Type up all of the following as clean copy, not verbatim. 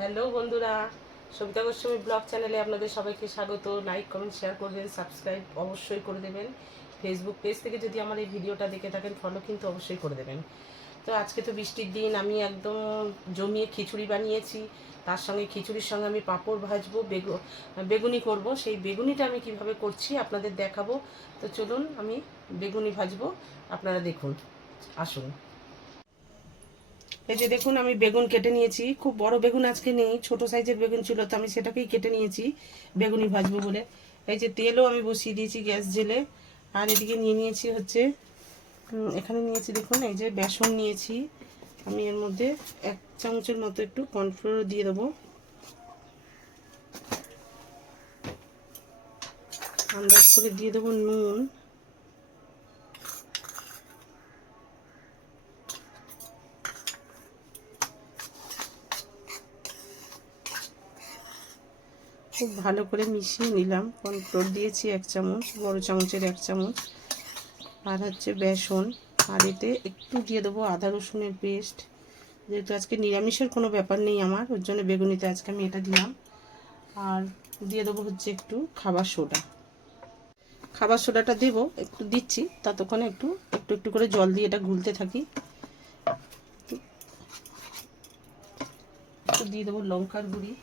Hello বন্ধুরা, Sabita Goswami blog চ্যানেলে আপনাদের সবাইকে স্বাগত। লাইক, কমেন্ট, শেয়ার করবেন, সাবস্ক্রাইব অবশ্যই করে দেবেন। ফেসবুক পেজ থেকে যদি আমার এই ভিডিওটা দেখে থাকেন, ফলো কিন্তু অবশ্যই করে দেবেন। তো আজকে তো বৃষ্টির দিন, আমি একদম জমিয়ে খিচুড়ি বানিয়েছি। তার সঙ্গে খিচুড়ির সঙ্গে আমি পাঁপড় ভাজবো, বেগুনি করব। সেই বেগুনিটা আমি কিভাবে করছি আপনাদের দেখাবো। তো চলুন আমি বেগুনি ভাজবো, আপনারা দেখুন, আসুন। এই যে দেখুন, আমি বেগুন কেটে নিয়েছি। খুব বড় বেগুন আজকে নেই, ছোট সাইজের বেগুন ছিল, তো আমি সেটাকেই কেটে নিয়েছি বেগুনি ভাজবো বলে। এই যে তেলও আমি বসিয়ে দিয়েছি গ্যাস জেলে। আর এদিকে নিয়ে নিয়েছি হচ্ছে, এখানে নিয়েছি দেখুন, এই যে বেসন নিয়েছি। আমি এর মধ্যে 1 চামচের মতো একটু কর্নফ্লোর দিয়ে দেবো। আন্দাজ করে দিয়ে দেবো নুন। খুব ভালো করে মিশিয়ে নিলাম। কর্নফ্লোর দিয়েছি 1 চামচ, বড় চামচের 1 চামচ। আর হচ্ছে বেসন। আর এতে একটু দিয়ে দেবো আদা রসুনের পেস্ট। যেহেতু আজকে নিরামিষের কোনো ব্যাপার নেই আমার, ওর জন্য বেগুনিতে আজকে আমি এটা দিলাম। আর দিয়ে দেবো হচ্ছে একটু খাবার সোডা। খাবার সোডাটা দেবো, একটু দিচ্ছি, ততক্ষণে একটু একটু একটু করে জল দিয়ে এটা গুলতে থাকি। একটু দিয়ে দেবো লঙ্কার গুঁড়ি।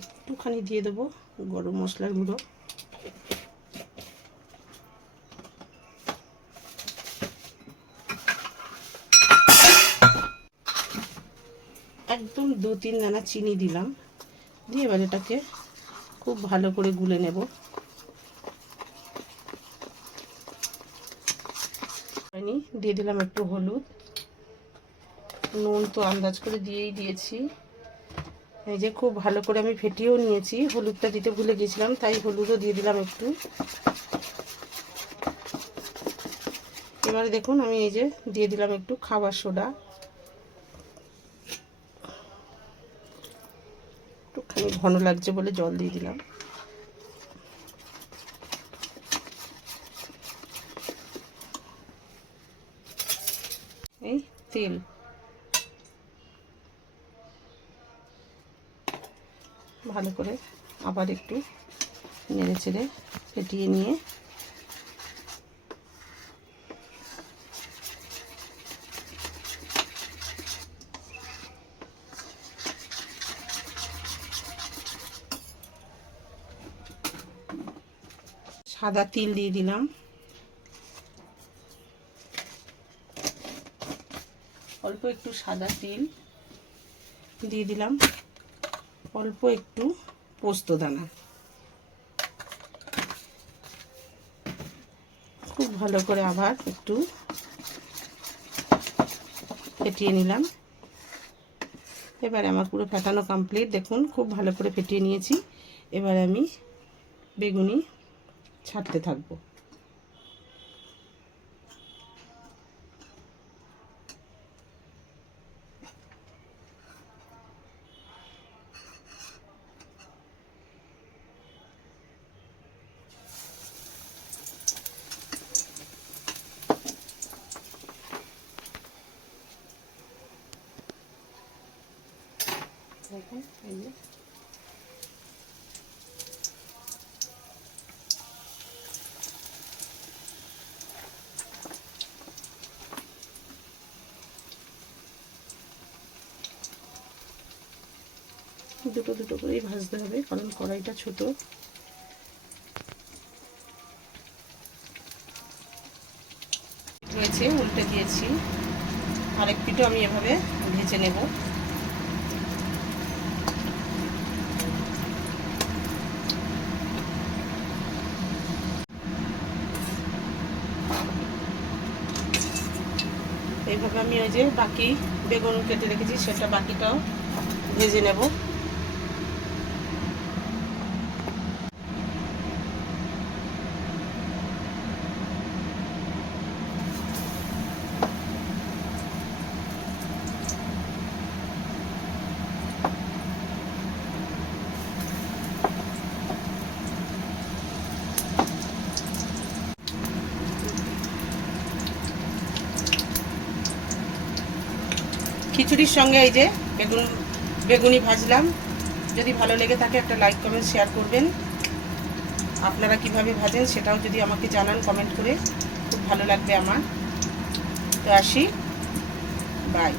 একটুখানি দিয়ে দেবো গরম মশলার গুঁড়ো। একদম 2-3 দানা চিনি দিলাম। দিয়ে এবার এটাকে খুব ভালো করে গুলে নেব। দিয়ে দিলাম একটু হলুদ। নুন তো আন্দাজ করে দিয়েই দিয়েছি। এই যে খুব ভালো করে আমি ফেটিয়েও নিয়েছি, হলুদটা দিতে ভুলে গেছিলাম, তাই হলুদও দিয়ে দিলাম একটু। এবারে দেখুন, আমি এই যে দিয়ে দিলাম একটু খাবার সোডা। একটুখানি ঘন লাগছে বলে জল দিয়ে দিলাম। এই তেল, ভালো করে আবার একটু নেড়ে চেড়ে ফেটিয়ে নিয়ে সাদা তিল দিয়ে দিলাম। অল্প একটু সাদা তিল দিয়ে দিলাম। অল্প একটু পোস্ত দানা। খুব ভালো করে আবার একটু ফেটিয়ে নিলাম। এবারে আমার পুরো ফেটানো কমপ্লিট। দেখুন, খুব ভালো করে ফেটিয়ে নিয়েছি। এবারে আমি বেগুনি ছাড়তে থাকবো। দেখুন, এই যে দুটো দুটো করেই ভাজতে হবে, কারণ কড়াইটা ছোট। রয়েছে, উল্টে দিয়েছি। আরেক পিঠও আমি এভাবে ভেজে নেব। এইভাবে আমি ওই যে বাকি বেগুন কেটে রেখেছি, সেটা বাকিটাও ভেজে নেব। খিচুড়ির সঙ্গে এই যে বেগুনি ভাজলাম। যদি ভালো লেগে থাকে একটা লাইক কমেন্ট শেয়ার করবেন। আপনারা কিভাবে ভাজেন সেটাও যদি আমাকে জানান কমেন্ট করে, খুব ভালো লাগবে আমার। তো আসি, বাই।